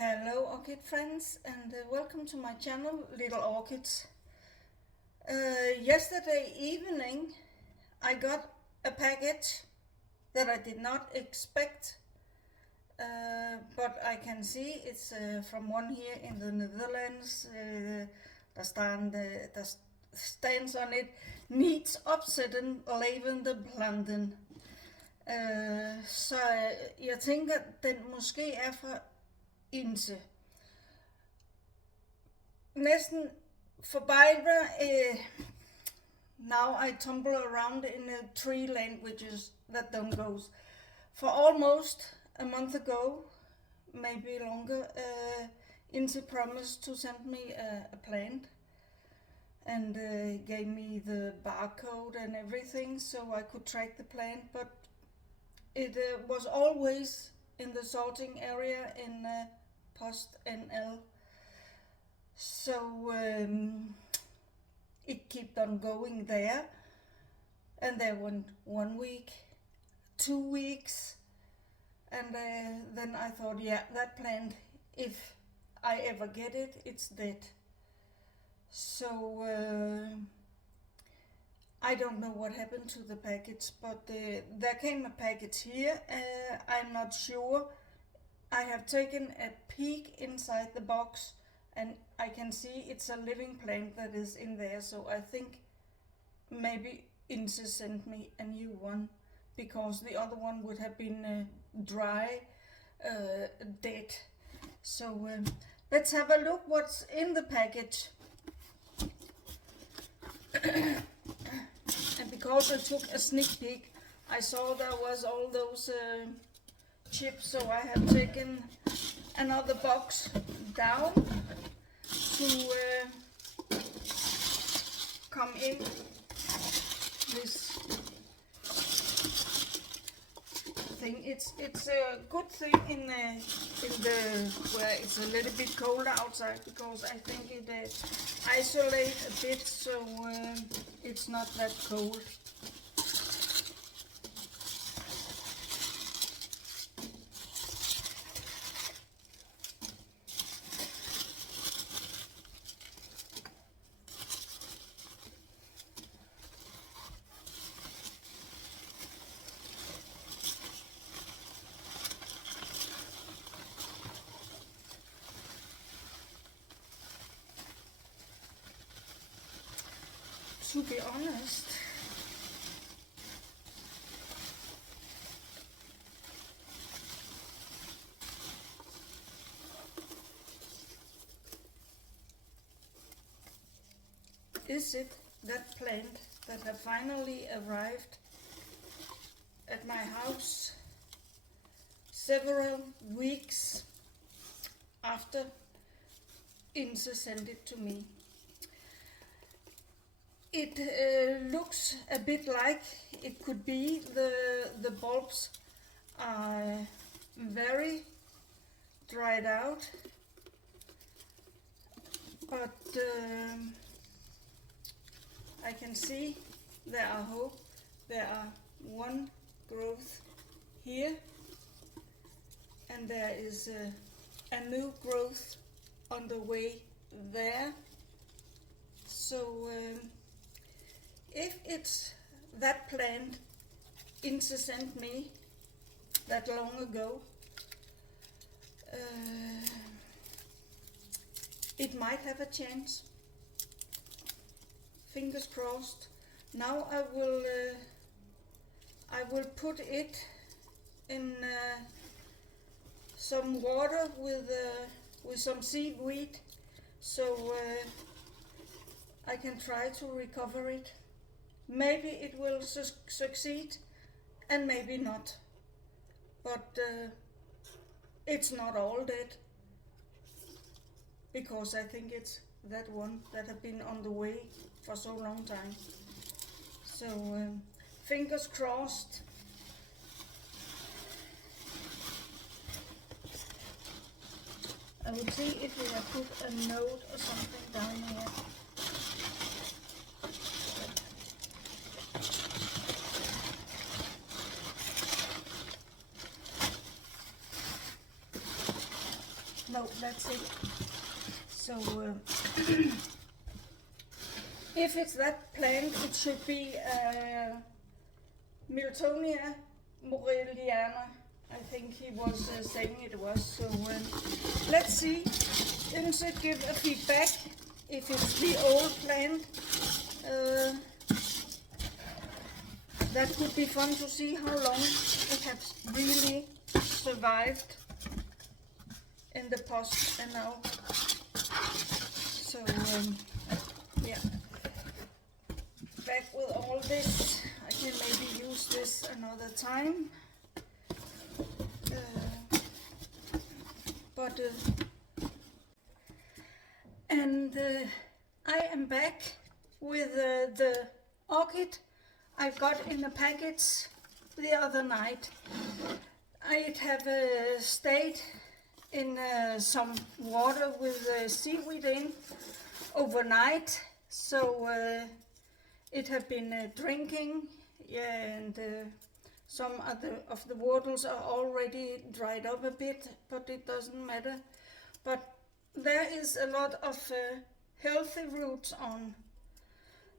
Hello orchid friends and welcome to my channel Little Orchids. Yesterday evening I got a package that I did not expect, but I can see it's from one here in the Netherlands. Der stands on it, needs opsætten levende planten. Så jeg tænker, den måske er fra Ynse. Næsten forbedre. Now I tumble around in three languages that don't go. For almost a month ago, maybe longer, Ynse promised to send me a plant and gave me the barcode and everything so I could track the plant, but it was always in the sorting area in Post NL. So it kept on going there, and there went 1 week, 2 weeks, and then I thought, yeah, that plant, if I ever get it, it's dead. So I don't know what happened to the package, but there came a package here. I'm not sure. I have taken a peek inside the box and I can see it's a living plant that is in there, so I think maybe Ynse sent me a new one, because the other one would have been dry, dead. So let's have a look what's in the package. And because I took a sneak peek, I saw there was all those chips, so I have taken another box down to come in this thing. It's a good thing in the where it's a little bit colder outside, because I think it isolates a bit, so it's not that cold. To be honest, is it that plant that have finally arrived at my house several weeks after Ynse sent it to me? It looks a bit like it could be. The bulbs are very dried out, but I can see there are hope. There are one growth here, and there is a new growth on the way there. So if it's that plant Ynse sent me that long ago, it might have a chance. Fingers crossed. Now I will put it in some water with some seaweed, so I can try to recover it. Maybe it will succeed and maybe not, but it's not all dead, because I think it's that one that have been on the way for so long time. So fingers crossed. I will see if we have put a note or something down here. No, that's it. So if it's that plant, it should be Miltonia morelliana. I think he was saying it was. So let's see. Ynse, give a feedback if it's the old plant. That could be fun to see how long it has really survived in the pot and now. So yeah, back with all this. I can maybe use this another time. I am back with the orchid I got in a package the other night. I have stayed in some water with seaweed in overnight, so it have been drinking, yeah, and some of the waters are already dried up a bit, but it doesn't matter. But there is a lot of healthy roots on.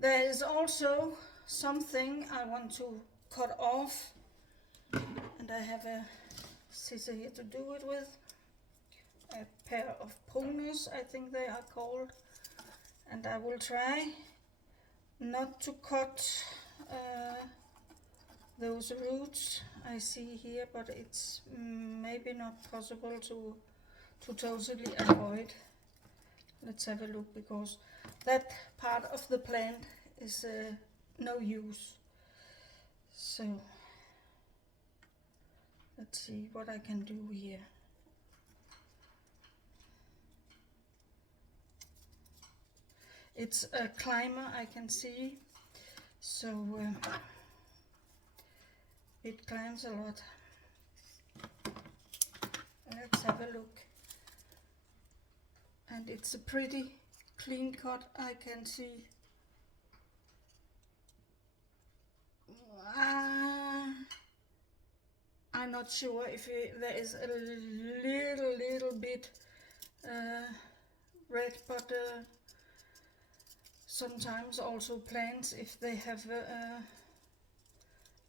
There is also something I want to cut off, and I have a scissor here to do it with. A pair of ponies, I think they are called, and I will try not to cut those roots I see here, but it's maybe not possible to totally avoid. Let's have a look, because that part of the plant is no use. So let's see what I can do here. It's a climber, I can see, so it climbs a lot. Let's have a look. And it's a pretty clean cut, I can see. I'm not sure if there is a little bit red, but sometimes also plants, if they have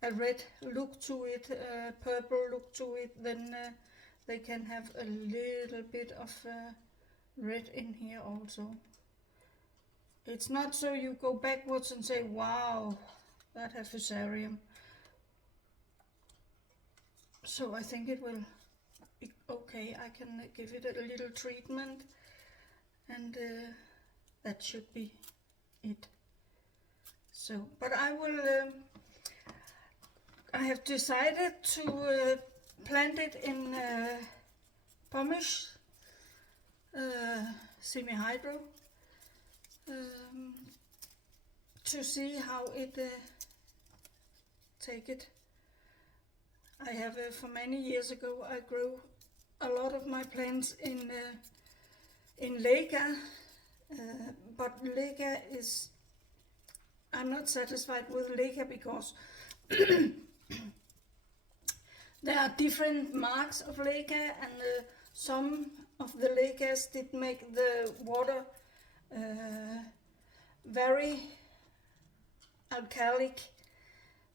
a red look to it, a purple look to it, then they can have a little bit of red in here also. It's not so you go backwards and say, wow, that has fusarium. So I think it will be okay. I can give it a little treatment, and that should be it. So, but I will, I have decided to plant it in pomice, semi-hydro, to see how it take it. I have for many years ago I grew a lot of my plants in leca, but leca is, I'm not satisfied with leca because there are different marks of leca, and some of the lecas did make the water very alkalic,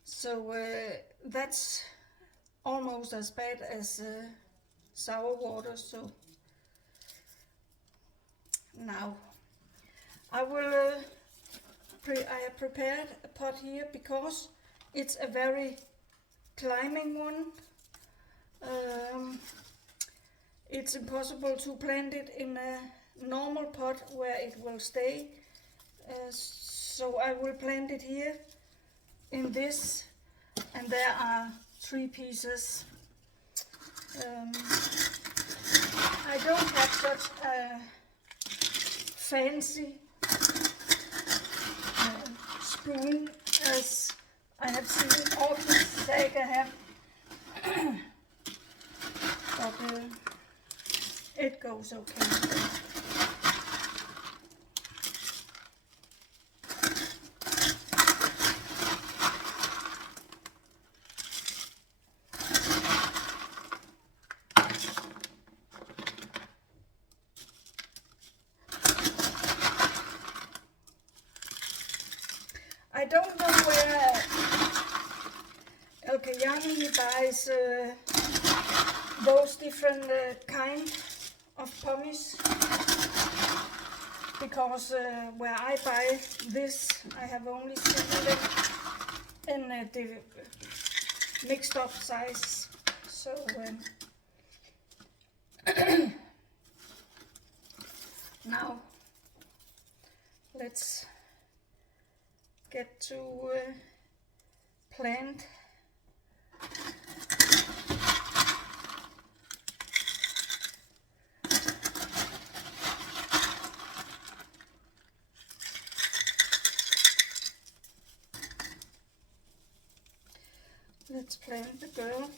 so that's almost as bad as sour water. So now I will I have prepared a pot here because it's a very climbing one. It's impossible to plant it in a normal pot where it will stay, so I will plant it here in this, and there are 3 pieces. I don't have such a fancy spoon as I have seen Orchid Saga have, but it goes okay. Kayani, he buys those different kind of pummies, because where I buy this, I have only seen them in the mixed up size. So now let's get to plant. Let's plant the girl.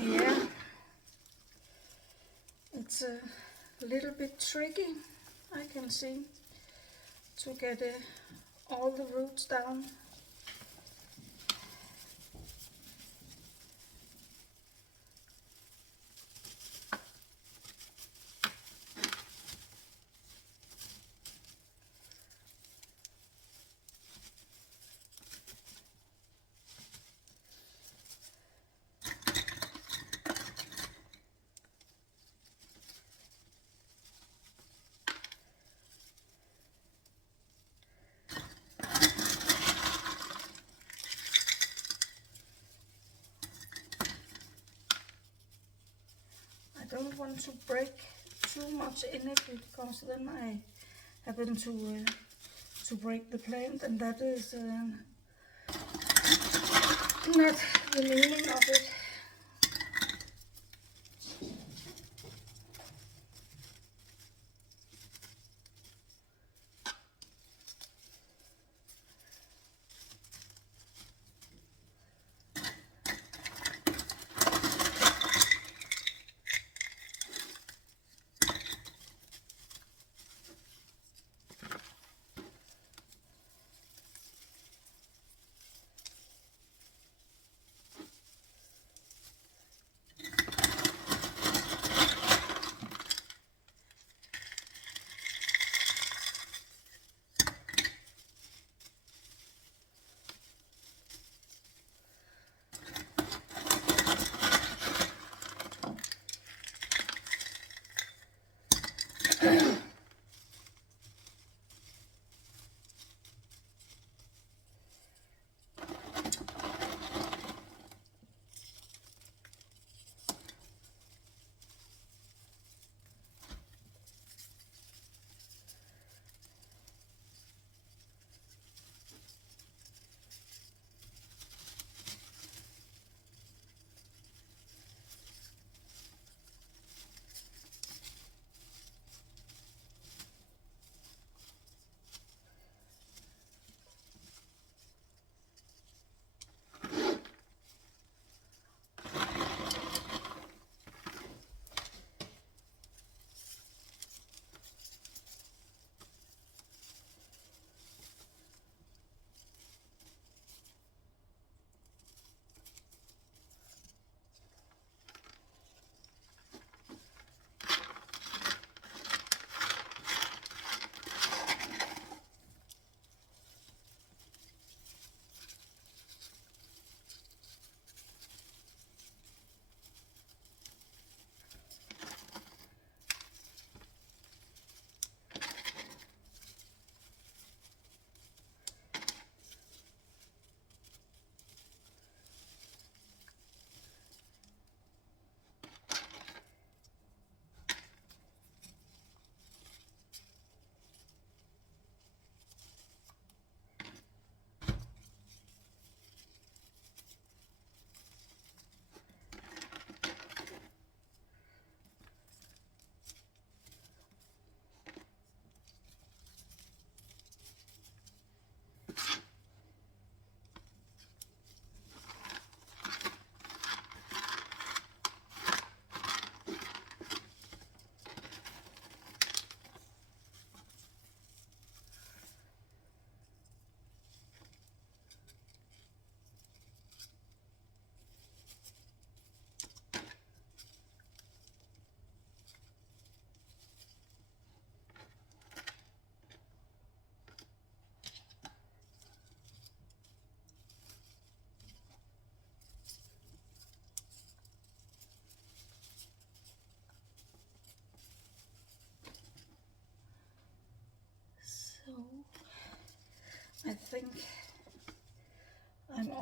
Yeah, it's a little bit tricky, I can see, to get all the roots down. I don't want to break too much in it, because then I happen to break the plant, and that is not the meaning of it.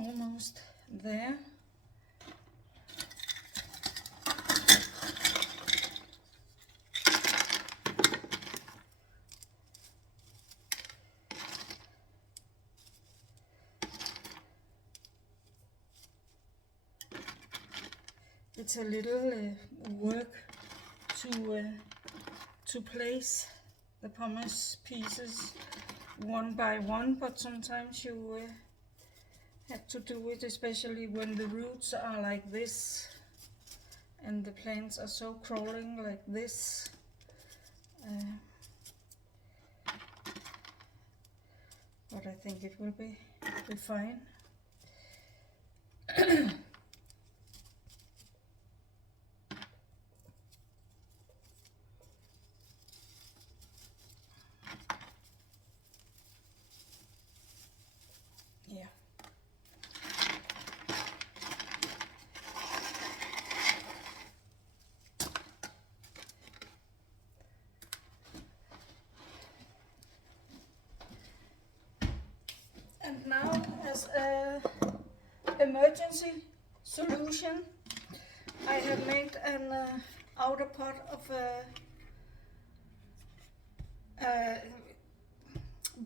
almost there. It's a little work to place the pumice pieces one by one, but sometimes you have to do it, especially when the roots are like this and the plants are so crawling like this. But I think it will be fine. Yeah. And now, as an emergency solution, I have made an outer pot of a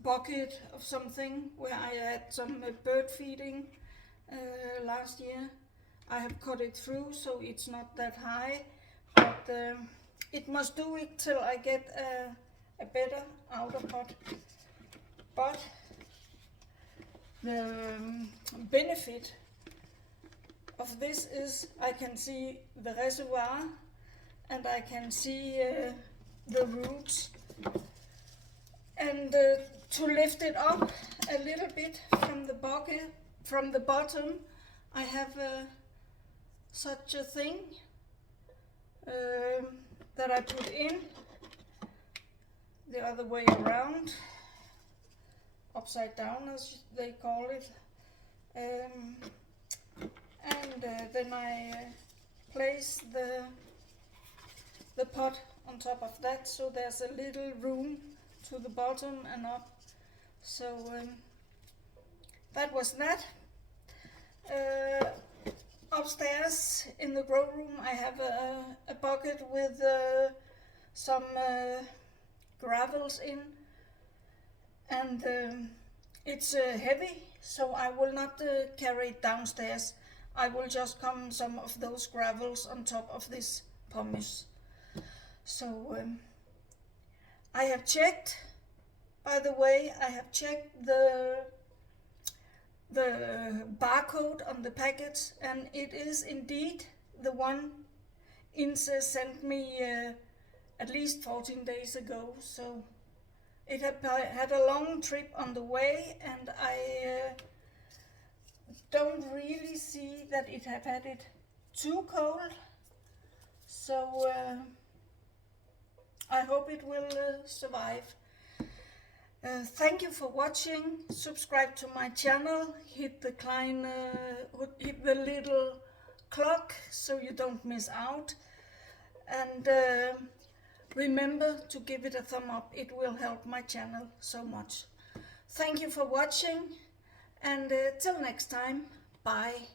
bucket of something where I had some bird feeding last year. I have cut it through so it's not that high, but it must do it till I get a better outer pot. But the benefit of this is I can see the reservoir and I can see the roots, and to lift it up a little bit from the bucket, from the bottom, I have such a thing that I put in the other way around, upside down as they call it, and then I place the pot on top of that, so there's a little room to the bottom and up. So that was that. Upstairs in the grow room I have a bucket with some gravels in, and it's heavy, so I will not carry it downstairs. I will just come some of those gravels on top of this pumice. So I have checked, by the way, I have checked the barcode on the package, and it is indeed the one Ynse sent me at least 14 days ago. So it had a long trip on the way, and I don't really see that it had it too cold. So I hope it will survive. Thank you for watching. Subscribe to my channel. Hit the hit the little clock so you don't miss out. And remember to give it a thumb up. It will help my channel so much. Thank you for watching, and till next time, bye.